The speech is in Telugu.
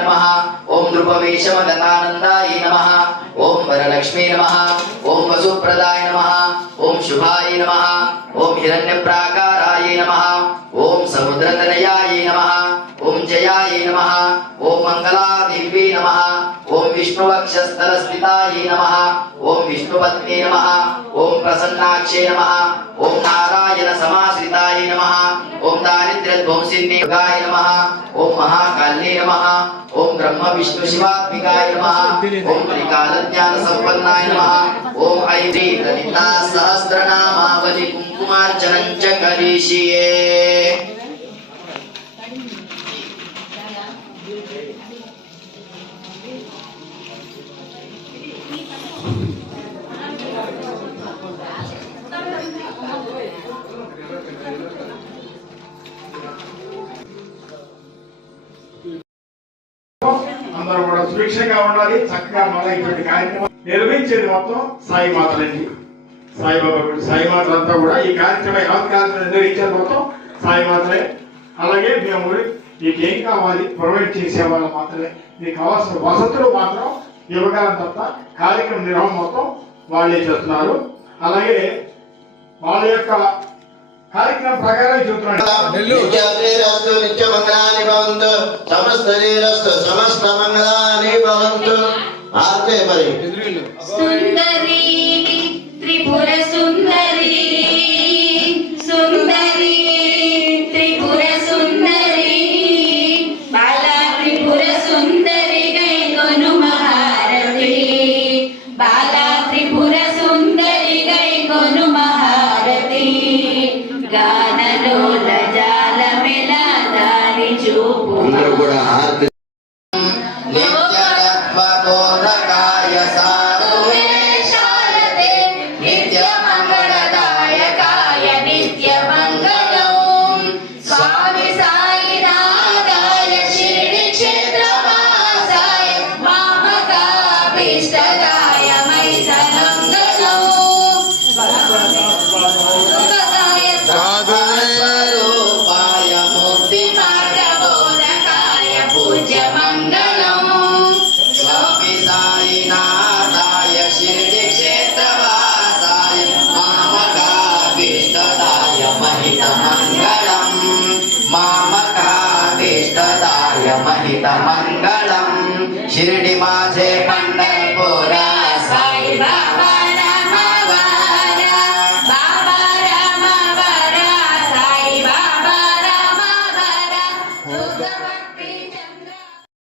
नमः ओम नृपवेशमगतानन्दाय नमः ओम वरलक्ष्मी नमः ओम वसुप्रदाय नमः ओम शुभाय नमः ओम हिरण्यप्राकाराय नमः ओम समुद्रतनयाय नमः ओम जयाय नमः ओम मंगलादेव्यै नमः ओम विष्णुवक्षस्थलस्थिताय नमः ओम विष्णुपत्नी नमः ओम प्रसन्नाक्षे नमः ओम नारायण समाश्रिताय नमः ओम दारिद्र्यध्वंसिन्याय नमः ओम महाकाल्ये नमः ओम ब्रह्म विष्णु शिवात्मिकाय नमः ओम त्रिकालज्ञान संपन्नाय नमः ओम ऐत्री ललिता सहस्रनामावली कुंकुमार्चनं च करिष्ये। అందరూ కూడా సురక్షంగా ఉండాలి, చక్కగా మళ్ళీ ఇటువంటి కార్యక్రమం నిర్వహించేది మొత్తం సాయి మాతలండి. సాయిబాబా సాయి మాతలంతా కూడా ఈ కార్యక్రమం నిర్వహించేది మొత్తం సాయి మాతలే. అలాగే మేము మీకు ఏం కావాలి ప్రొవైడ్ చేసే వాళ్ళు మాత్రమే, మీకు కావాల్సిన వసతులు మాత్రం ఇవ్వగలం తప్ప కార్యక్రమం నిర్వహణ మొత్తం వాళ్ళే చేస్తున్నారు. అలాగే వాళ్ళ యొక్క కార్యక్రమం ప్రకారం చెబుతున్నాడు. నిత్య మంగళాని భవంతు సమస్తరీరస్తు సమస్త మంగళాని భవంతు. ఆర్తే మరి సుందరి త్రిపుర సుందరి సుందరి త్రిపుర సుందరి బాల త్రిపుర సుందరి గైకొను మహారతి బాల త్రిపుర సుందరి గైకొను మహారతి గానలోల జాలమెల దారి చూపు కూడా ఆర్తి नित्यतत्त्वबोधकाय साधुवेशारते नित्यमङ्गलदायकाय नित्यमङ्गलम् स्वामी साईनाथाय शिरडिक्षेत्रवासाय मामकाभीष्टदाय मैतमङ्गलम् स्वरूपाय मूर्तिमार्गबोधकाय पूज्यमङ्गलम् स्वामी साईनाथाय शिरडिक्षेत्रवासाय मामकाभीष्टदाय महितमङ्गलम् मामकाभीष्टदाय महितमङ्गलम् शिरडी माझे पंढरपुरा साई बाबा